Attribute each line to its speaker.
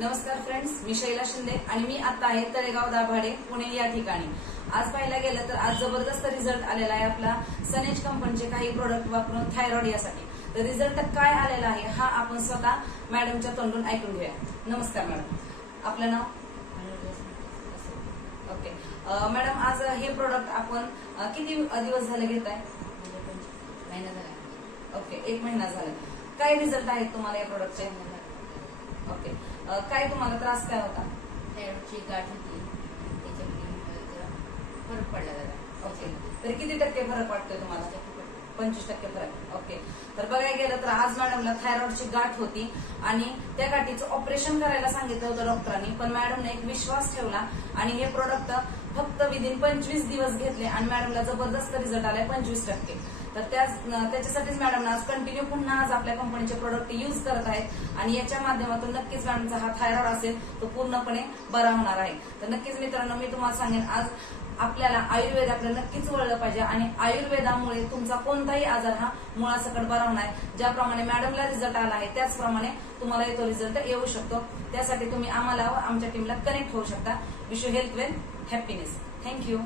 Speaker 1: नमस्कार फ्रेंड्स मी शैला शिंदे आणि मी आता आहे तळेगाव दाभाडे पुणे या ठिकाणी. आज पाहायला गेलं तर आज जबरदस्त रिझल्ट आलेला आहे आपला सनेज कंपनीचे काही प्रोडक्ट वापरून थायरॉइड यासाठी. तर रिझल्ट काय आलेला आहे हा आपण स्वतः मॅडमच्या तोंडून ऐकून घेऊया. नमस्कार मॅडम आपलं नाव? ओके मॅडम आज हे प्रोडक्ट आपण किती दिवस झाले घेत आहे
Speaker 2: महिना झाला
Speaker 1: ओके एक महिना झाला. काय रिझल्ट आहेत तुम्हाला या प्रोडक्टचे ओके काय तुम्हाला त्रास काय होता?
Speaker 2: थायरॉइडची गाठ होती. त्याच्यामुळे फरक पडला जरा.
Speaker 1: ओके. तरी किती टक्के फरक वाटतोय तुम्हाला? पंचवीस टक्के ओके तर बघायला गेलं तर आज मॅडमला थायरॉइडची गाठ होती आणि त्या गाठीचं ऑपरेशन करायला सांगितलं होतं डॉक्टरांनी पण मॅडमने एक विश्वास ठेवला आणि हे प्रोडक्ट फक्त विदिन पंचवीस दिवस घेतले आणि मॅडमला जबरदस्त रिझल्ट आलाय पंचवीस टक्के. तर त्याच्यासाठीच मॅडम आज कंटिन्यू पुन्हा आज आपल्या कंपनीचे प्रोडक्ट यूज करत आहेत आणि याच्या माध्यमातून नक्कीच मॅडमचा हा थायरॉइड असेल तो पूर्णपणे बरा होणार आहे. तर नक्कीच मित्रांनो मी तुम्हाला सांगेन आज आपल्याला आयुर्वेद आपल्याला नक्कीच वळलं पाहिजे. आणि आयुर्वेदामुळे तुमचा कोणताही आजार हा मुळासकट बरा होणार आहे ज्याप्रमाणे मॅडमला रिझल्ट आला आहे त्याचप्रमाणे तुम्हाला तो रिझल्ट येऊ शकतो. त्यासाठी तुम्ही आम्हाला व आमच्या टीमला कनेक्ट होऊ शकता. Wish you health wealth happiness thank you